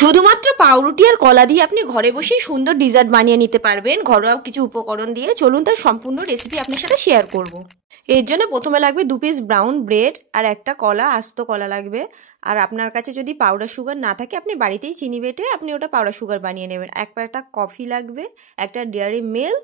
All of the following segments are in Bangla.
শুধুমাত্র পাউরুটি আর কলা দিয়ে আপনি ঘরে বসেই সুন্দর ডিজার্ট বানিয়ে নিতে পারবেন ঘরোয়া কিছু উপকরণ দিয়ে। চলুন তার সম্পূর্ণ রেসিপি আপনার সাথে শেয়ার করব। এর জন্য প্রথমে লাগবে 2 পিস ব্রাউন ব্রেড আর একটা কলা, আস্ত কলা লাগবে। আর আপনার কাছে যদি পাউডার সুগার না থাকে আপনি বাড়িতেই চিনি বেটে আপনি ওটা পাউডার সুগার বানিয়ে নেবেন। এক প্যাকেট কফি লাগবে, একটা ডেয়ারি মিল্ক,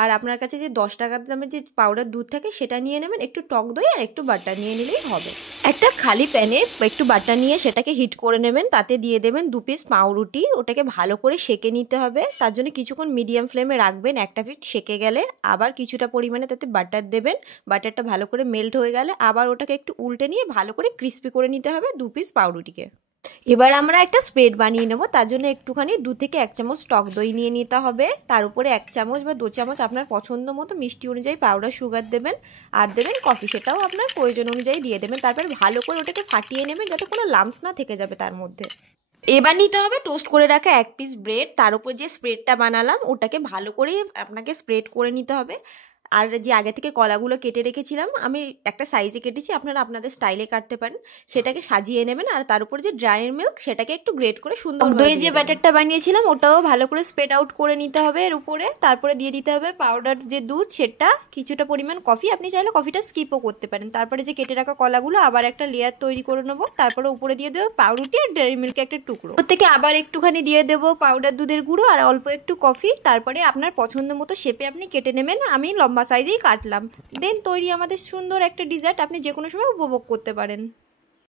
আর আপনার কাছে যে 10 টাকার দামের যে পাউডার দুধ থাকে সেটা নিয়ে নেবেন, একটু টক দই আর একটু বাটার নিয়ে নিলেই হবে। একটা খালি প্যানে একটু বাটার নিয়ে সেটাকে হিট করে নেবেন, তাতে দিয়ে দেবেন 2 পিস পাউরুটি। ওটাকে ভালো করে সেঁকে নিতে হবে, তার জন্য কিছুক্ষণ মিডিয়াম ফ্লেমে রাখবেন। একটা পিঠ সেঁকে গেলে আবার কিছুটা পরিমাণে তাতে বাটার দেবেন। বাটারটা ভালো করে মেল্ট হয়ে গেলে আবার ওটাকে একটু উল্টে নিয়ে ভালো করে ক্রিস্পি করে নিতে হবে 2 পিস পাউরুটিকে। এবার আমরা একটা স্প্রেড বানিয়ে নেব, তার জন্য একটুখানি 2 থেকে 1 চামচ টক দই নিয়ে নিতে হবে। তার উপরে 1 চামচ বা 2 চামচ আপনার পছন্দ মতো মিষ্টি অনুযায়ী পাউডার সুগার দেবেন, আর দেবেন কফি, সেটাও আপনার প্রয়োজন অনুযায়ী দিয়ে দেবেন। তারপর ভালো করে ওটাকে ফাটিয়ে নেবেন যাতে কোনো লাম্পস না থেকে যাবে তার মধ্যে। এবার নিতে হবে টোস্ট করে রাখা 1 পিস ব্রেড, তার উপর যে স্প্রেডটা বানালাম ওটাকে ভালো করে আপনাকে স্প্রেড করে নিতে হবে। আর যে আগে থেকে কলাগুলো কেটে রেখেছিলাম, আমি একটা সাইজে কেটেছি, আপনারা আপনাদের স্টাইলে কাটতে পারেন, সেটাকে সাজিয়ে নেবেন। আর তার উপরে যে ড্রাই মিল্ক সেটাকে একটু গ্রেট করে সুন্দর দই যে ব্যাটারটা বানিয়েছিলাম ওটাও ভালো করে স্প্রেড আউট করে নিতে হবে এর উপরে। তারপরে দিয়ে দিতে হবে পাউডার যে দুধ, সেটা কিছুটা পরিমাণ কফি, আপনি চাইলে কফিটা স্কিপও করতে পারেন। তারপরে যে কেটে রাখা কলাগুলো আবার একটা লেয়ার তৈরি করে নেবো, তারপরে উপরে দিয়ে দেবো পাউরুটি আর ডেয়ারি মিল্কের একটা টুকরো, ওর থেকে আবার একটুখানি দিয়ে দেবো পাউডার দুধের গুঁড়ো আর অল্প একটু কফি। তারপরে আপনার পছন্দ মতো শেপে আপনি কেটে নেবেন, আমি লম্বা সাইজেই কাটলাম। দেন তৈরি আমাদের সুন্দর একটা ডিজার্ট, আপনি যে কোনো সময় উপভোগ করতে পারেন।